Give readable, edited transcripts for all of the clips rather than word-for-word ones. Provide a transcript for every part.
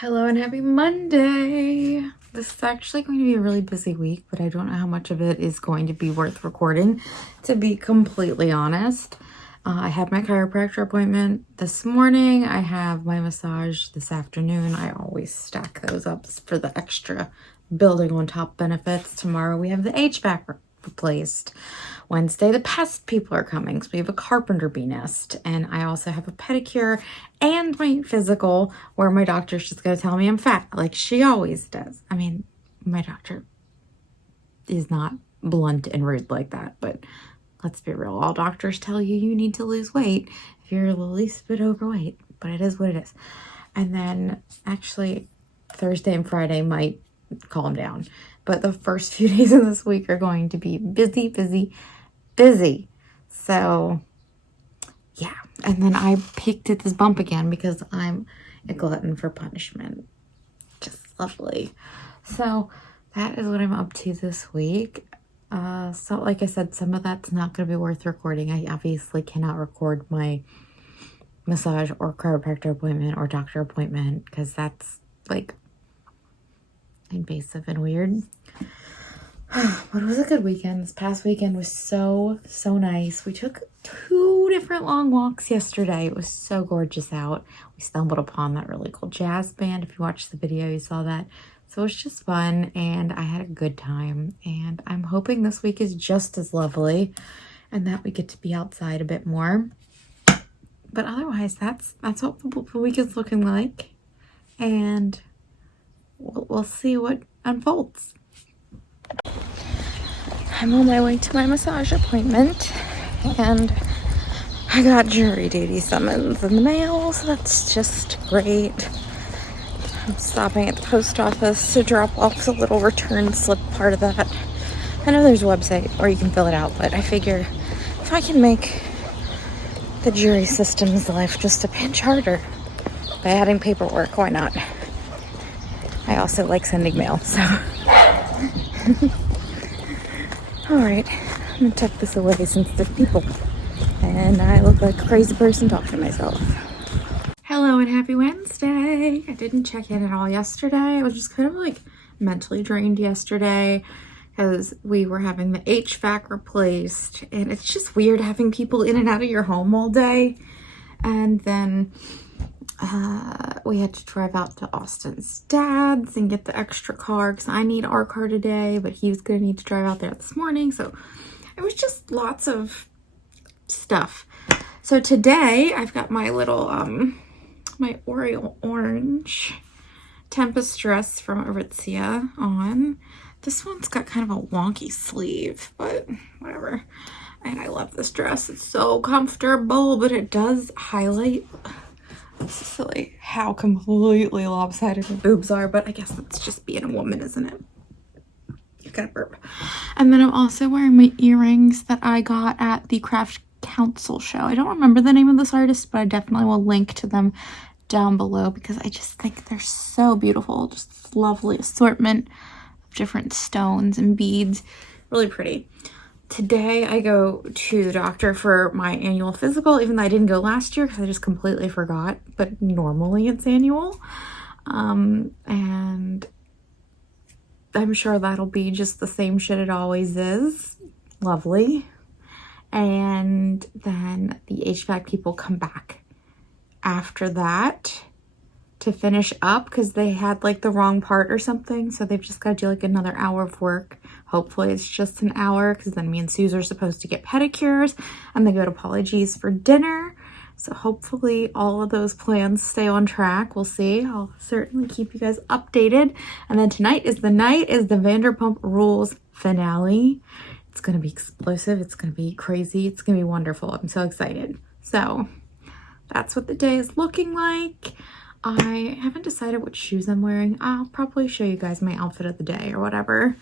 Hello and happy Monday. This is actually going to be a really busy week, but I don't know how much of it is going to be worth recording, to be completely honest. I had my chiropractor appointment this morning. I have my massage this afternoon. I always stack those up for the extra building on top benefits. Tomorrow we have the HVAC replaced. Wednesday, the pest people are coming, so we have a carpenter bee nest, and I also have a pedicure and my physical where my doctor's just going to tell me I'm fat, like she always does. I mean, my doctor is not blunt and rude like that, but let's be real. All doctors tell you you need to lose weight if you're the least bit overweight, but it is what it is. And then actually Thursday and Friday might calm down, but the first few days of this week are going to be busy. So yeah, and then I peaked at this bump again because I'm a glutton for punishment. Just lovely. So that is what I'm up to this week. So like I said, some of that's not going to be worth recording. I obviously cannot record my massage or chiropractor appointment or doctor appointment because that's like invasive and weird. But it was a good weekend. This past weekend was so nice. We took 2 different long walks yesterday. It was so gorgeous out. We stumbled upon that really cool jazz band. If you watched the video, you saw that. So it was just fun, and I had a good time. And I'm hoping this week is just as lovely and that we get to be outside a bit more. But otherwise, that's what the week is looking like. And we'll see what unfolds. I'm on my way to my massage appointment, and I got jury duty summons in the mail, so that's just great. I'm stopping at the post office to drop off the little return slip part of that. I know there's a website where you can fill it out, but I figure if I can make the jury system's life just a pinch harder by adding paperwork, why not? I also like sending mail, so... Alright, I'm gonna tuck this away since there's people. And I look like a crazy person talking to myself. Hello and happy Wednesday! I didn't check in at all yesterday. I was just kind of like mentally drained yesterday because we were having the HVAC replaced. And it's just weird having people in and out of your home all day. And then we had to drive out to Austin's dad's and get the extra car because I need our car today, but he was going to need to drive out there this morning. So it was just lots of stuff. So today I've got my little, my Oreo Orange Tempest dress from Aritzia on. This one's got kind of a wonky sleeve, but whatever. And I love this dress. It's so comfortable, but it does highlight... This is silly how completely lopsided my boobs are, but I guess that's just being a woman, isn't it? You gotta burp. And then I'm also wearing my earrings that I got at the Craft Council show. I don't remember the name of this artist, but I definitely will link to them down below because I just think they're so beautiful. Just this lovely assortment of different stones and beads. Really pretty. Today I go to the doctor for my annual physical, even though I didn't go last year because I just completely forgot, but normally it's annual. And I'm sure that'll be just the same shit it always is. Lovely. And then the HVAC people come back after that to finish up because they had like the wrong part or something, so they've just got to do like another hour of work. Hopefully it's just an hour because then me and Suze are supposed to get pedicures and then go to Polly G's for dinner. So hopefully all of those plans stay on track. We'll see. I'll certainly keep you guys updated. And then tonight is the Vanderpump Rules finale. It's going to be explosive. It's going to be crazy. It's going to be wonderful. I'm so excited. So that's what the day is looking like. I haven't decided what shoes I'm wearing. I'll probably show you guys my outfit of the day or whatever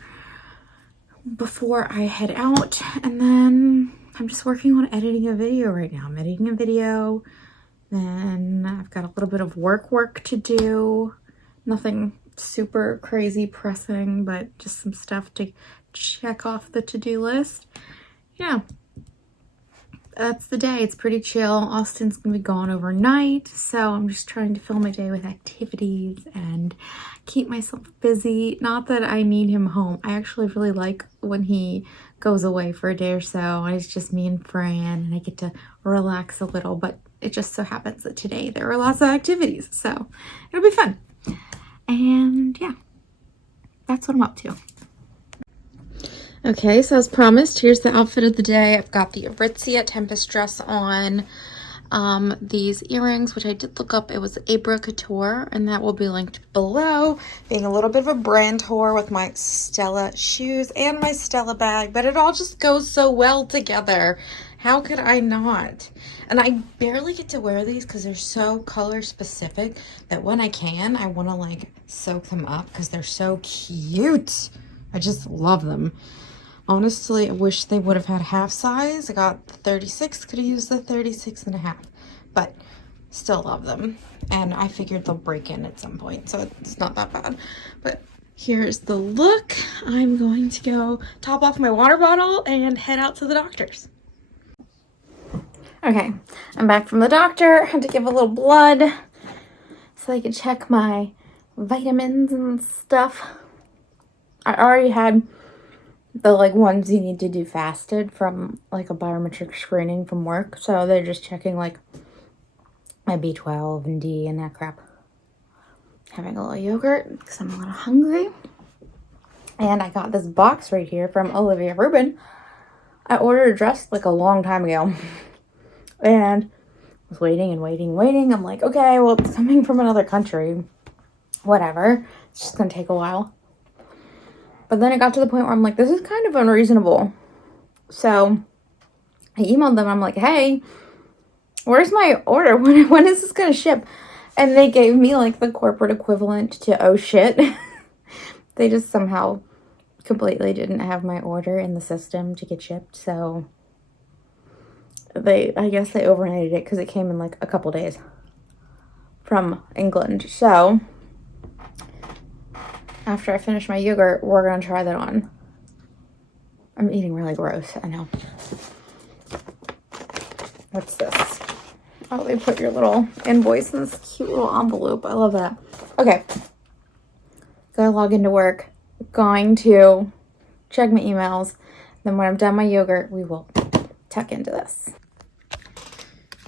before I head out. And then I'm just working on editing a video right now. I'm editing a video. Then I've got a little bit of work to do. Nothing super crazy pressing, but just some stuff to check off the to-do list. Yeah. that's the day. It's pretty chill. Austin's gonna be gone overnight, so I'm just trying to fill my day with activities and keep myself busy. Not that I need him home. I actually really like when he goes away for a day or so and it's just me and Fran and I get to relax a little, but it just so happens that today there were lots of activities, so it'll be fun. And yeah, that's what I'm up to. Okay, so as promised, here's the outfit of the day. I've got the Aritzia Tempest dress on, these earrings, which I did look up. It was Abra Couture, and that will be linked below. Being a little bit of a brand whore with my Stella shoes and my Stella bag, but it all just goes so well together. How could I not? And I barely get to wear these because they're so color specific that when I can, I want to like soak them up because they're so cute. I just love them. Honestly, I wish they would have had half size. I got the 36, could have used the 36 and a half, but still love them. And I figured they'll break in at some point, so it's not that bad. But here's the look. I'm going to go top off my water bottle and head out to the doctor's. Okay, I'm back from the doctor. I had to give a little blood so I could check my vitamins and stuff. I already had the like ones you need to do fasted from like a biometric screening from work, so they're just checking like my B12 and D and that crap. Having a little yogurt because I'm a little hungry. And I got this box right here from Olivia Rubin. I ordered a dress like a long time ago and was waiting and waiting. I'm like, okay, well, it's coming from another country, whatever, it's just gonna take a while. But then it got to the point where I'm like, this is kind of unreasonable. So I emailed them. I'm like, hey, where's my order? When is this going to ship? And they gave me like the corporate equivalent to, oh shit. They just somehow completely didn't have my order in the system to get shipped. So I guess they overnighted it because it came in like a couple days from England. So after I finish my yogurt, we're going to try that on. I'm eating really gross, I know. What's this? Oh, they put your little invoice in this cute little envelope. I love that. Okay. Gotta log into work. Going to check my emails. Then when I'm done my yogurt, we will tuck into this.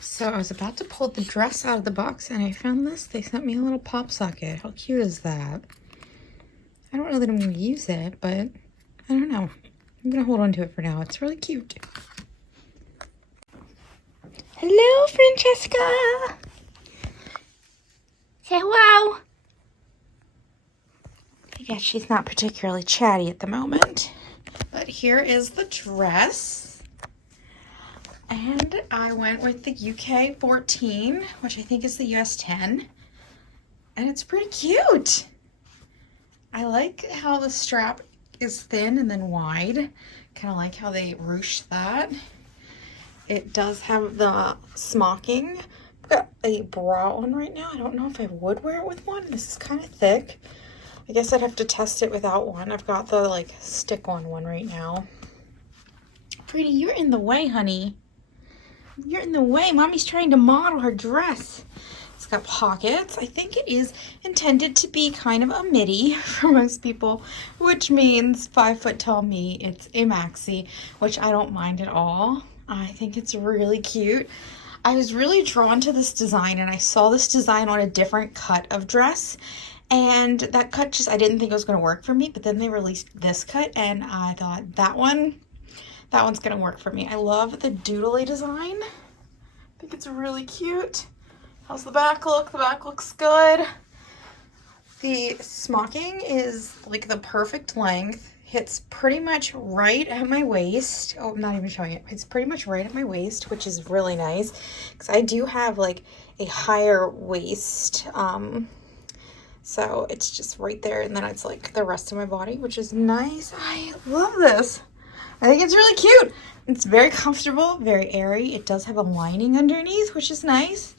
So I was about to pull the dress out of the box and I found this. They sent me a little pop socket. How cute is that? I don't know that I'm going to use it, but I don't know. I'm going to hold on to it for now. It's really cute. Hello, Francesca. Say hello. I guess she's not particularly chatty at the moment. But here is the dress. And I went with the UK 14, which I think is the US 10. And it's pretty cute. I like how the strap is thin and then wide. Kind of like how they ruched that. It does have the smocking. I've got a bra on right now. I don't know if I would wear it with one. This is kind of thick. I guess I'd have to test it without one. I've got the like stick-on one right now. Pretty, you're in the way, honey. You're in the way. Mommy's trying to model her dress. It's got pockets. I think it is intended to be kind of a midi for most people, which means 5 foot tall me. It's a maxi, which I don't mind at all. I think it's really cute. I was really drawn to this design and I saw this design on a different cut of dress. And that cut just, I didn't think it was going to work for me, but then they released this cut and I thought that one's going to work for me. I love the doodly design. I think it's really cute. How's the back look? The back looks good. The smocking is like the perfect length. Hits pretty much right at my waist. Oh, I'm not even showing it. It's pretty much right at my waist, which is really nice because I do have like a higher waist. So it's just right there and then it's like the rest of my body, which is nice. I love this. I think it's really cute. It's very comfortable, very airy. It does have a lining underneath, which is nice.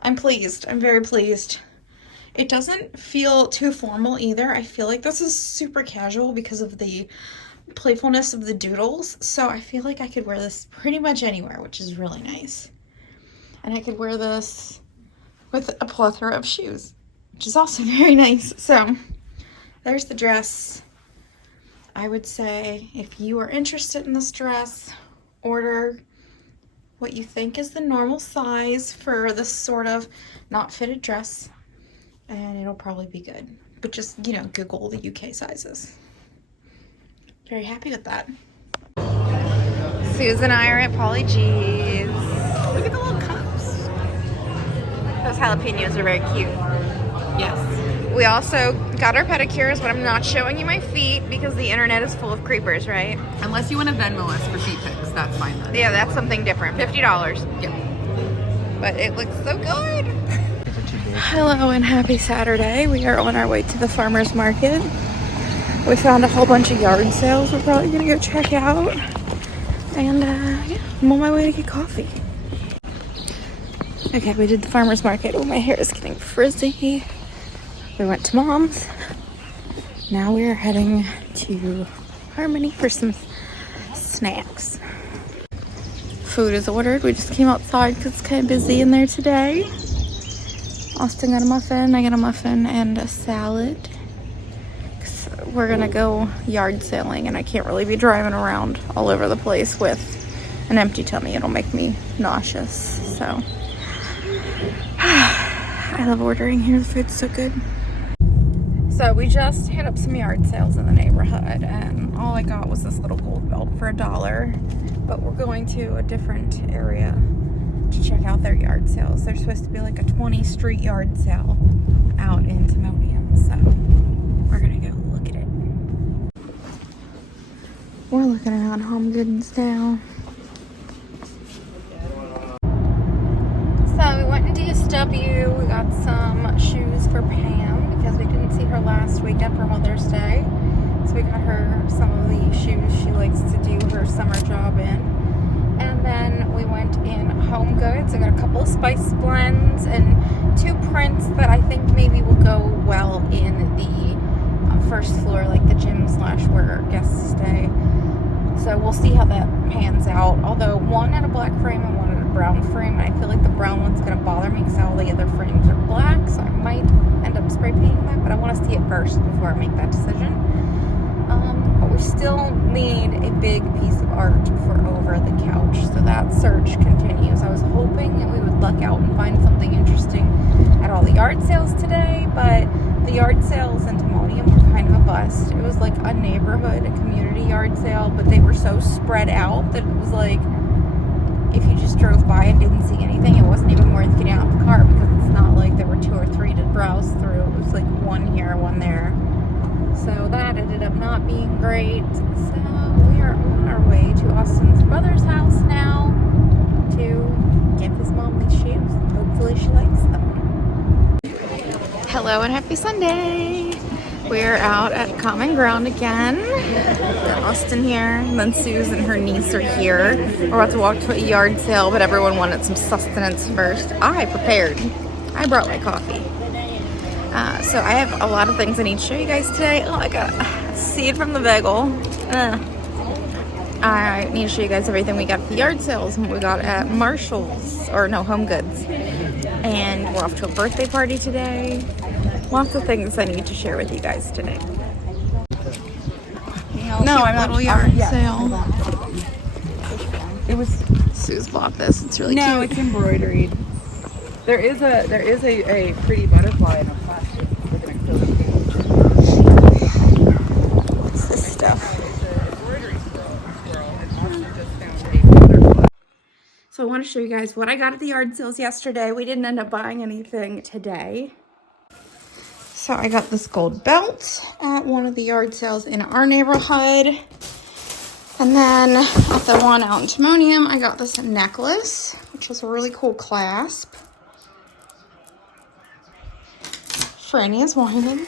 I'm pleased. I'm very pleased. It doesn't feel too formal either. I feel like this is super casual because of the playfulness of the doodles. So I feel like I could wear this pretty much anywhere, which is really nice. And I could wear this with a plethora of shoes, which is also very nice. So there's the dress. I would say if you are interested in this dress, order what you think is the normal size for this sort of not fitted dress, and it'll probably be good. But just, you know, Google the UK sizes. Very happy with that. Susan and I are at Polly G's. Look at the little cups. Those jalapenos are very cute. Yes. We also got our pedicures, but I'm not showing you my feet because the internet is full of creepers, right? Unless you want to Venmo us for feet pics, that's fine then. Yeah, that's something different. $50. Yeah. But it looks so good. Hello and happy Saturday. We are on our way to the farmer's market. We found a whole bunch of yard sales we're probably going to go check out. And yeah, I'm on my way to get coffee. Okay, we did the farmer's market. Oh, my hair is getting frizzy. We went to Mom's. Now we are heading to Harmony for some snacks. Food is ordered. We just came outside because it's kind of busy in there today. Austin got a muffin. I got a muffin and a salad. We're gonna go yard sailing, and I can't really be driving around all over the place with an empty tummy. It'll make me nauseous. So I love ordering here. The food's so good. So we just hit up some yard sales in the neighborhood, and all I got was this little gold belt for $1. But we're going to a different area to check out their yard sales. There's supposed to be like a 20 street yard sale out in Timonium, so we're gonna go look at it. We're looking around Home Goods now. So we went to DSW. We got some shoes for Pam because we didn't see her last weekend for Mother's Day. So we got her some of the shoes she likes to do her summer job in. And then we went in Home Goods. I got a couple of spice blends and 2 prints that I think maybe will go well in the first floor, like the gym / where guests stay. So we'll see how that pans out. Although one had a black frame and one had a brown frame, and I feel like the brown one's going to bother me because all the other frames are black, so I might end up spray painting that, but I want to see it first before I make that decision. But we still need a big piece of art for over the couch, so that search continues. I was hoping that we would luck out and find something interesting at all the yard sales today, but the yard sales in Timonium were kind of a bust. It was like a neighborhood, a community yard sale, but they were so spread out that it was like if you just drove by and didn't see anything, it wasn't even worth getting out of the car because it's not like there were 2 or 3 to browse through. It was like one here, one there. So that ended up not being great. So we are on our way to Austin's brother's house now to give his mom these shoes. Hopefully she likes them. Hello and happy Sunday. We're out at Common Ground again. Got Austin here, and then Suze and her niece are here. We're about to walk to a yard sale, but everyone wanted some sustenance first. I prepared. I brought my coffee. So I have a lot of things I need to show you guys today. Oh, I got a seed from the bagel. I need to show you guys everything we got at the yard sales and what we got at Marshall's, or no, Home Goods. And we're off to a birthday party today. Lots of things I need to share with you guys today. No, I'm not. Little yard sale. It was. Suze bought this. It's really cute. No, it's embroidered. There is a pretty butterfly in a plastic with an acrylic paint. What's this stuff? So I want to show you guys what I got at the yard sales yesterday. We didn't end up buying anything today. So I got this gold belt at one of the yard sales in our neighborhood. And then at the one out in Timonium, I got this necklace, which was a really cool clasp. Franny is whining.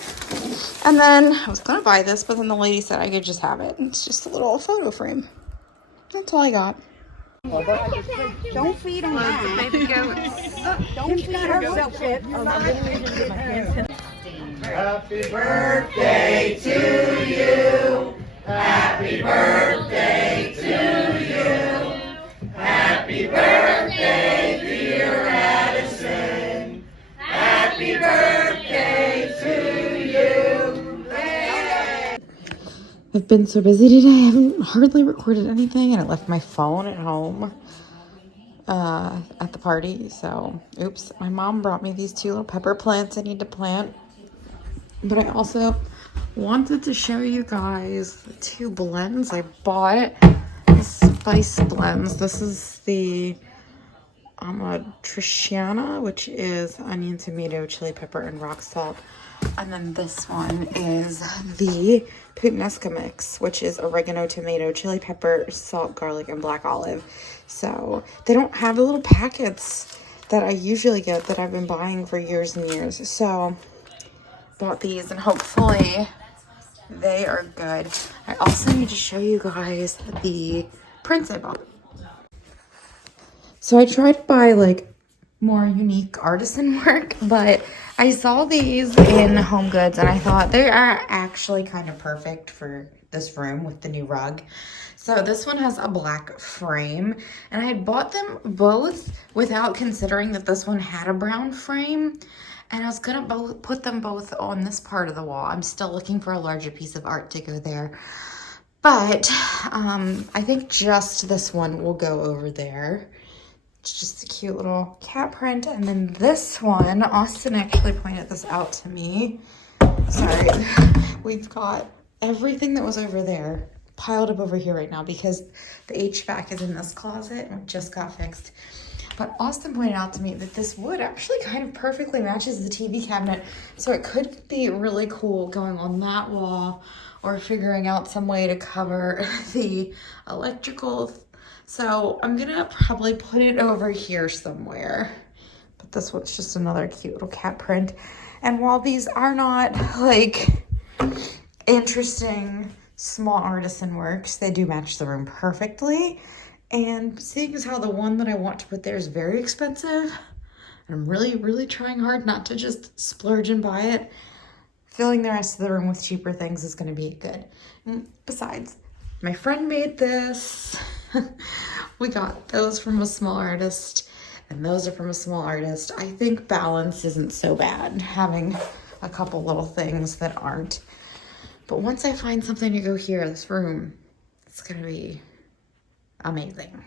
And then I was going to buy this, but then the lady said I could just have it. It's just a little photo frame. That's all I got. Don't feed them that. Baby goat. Don't feed herself shit. Happy birthday to you. Happy I've been so busy today, I haven't hardly recorded anything, and I left my phone at home at the party, so oops. My mom brought me these 2 little pepper plants I need to plant, but I also wanted to show you guys the 2 blends I bought. The spice blends. This is the Amandaphenomenon, which is onion, tomato, chili pepper, and rock salt. And then this one is the puttanesca mix, which is oregano, tomato, chili pepper, salt, garlic, and black olive. So they don't have the little packets that I usually get that I've been buying for years and years. So bought these, and hopefully they are good. I also need to show you guys the prints I bought. So I tried to buy like more unique artisan work, but I saw these in Home Goods and I thought they are actually kind of perfect for this room with the new rug. So this one has a black frame, and I had bought them both without considering that this one had a brown frame, and I was gonna put them both on this part of the wall. I'm still looking for a larger piece of art to go there, but I think just this one will go over there. It's just a cute little cat print. And then this one, Austin actually pointed this out to me. Sorry, we've got everything that was over there piled up over here right now because the HVAC is in this closet and it just got fixed. But Austin pointed out to me that this wood actually kind of perfectly matches the TV cabinet. So it could be really cool going on that wall, or figuring out some way to cover the electrical. So I'm gonna probably put it over here somewhere. But this one's just another cute little cat print. And while these are not like interesting small artisan works, they do match the room perfectly. And seeing as how the one that I want to put there is very expensive, and I'm really trying hard not to just splurge and buy it, filling the rest of the room with cheaper things is gonna be good. And besides, my friend made this. We got those from a small artist, and those are from a small artist. I think balance isn't so bad, having a couple little things that aren't. But once I find something to go here, this room, it's gonna be amazing.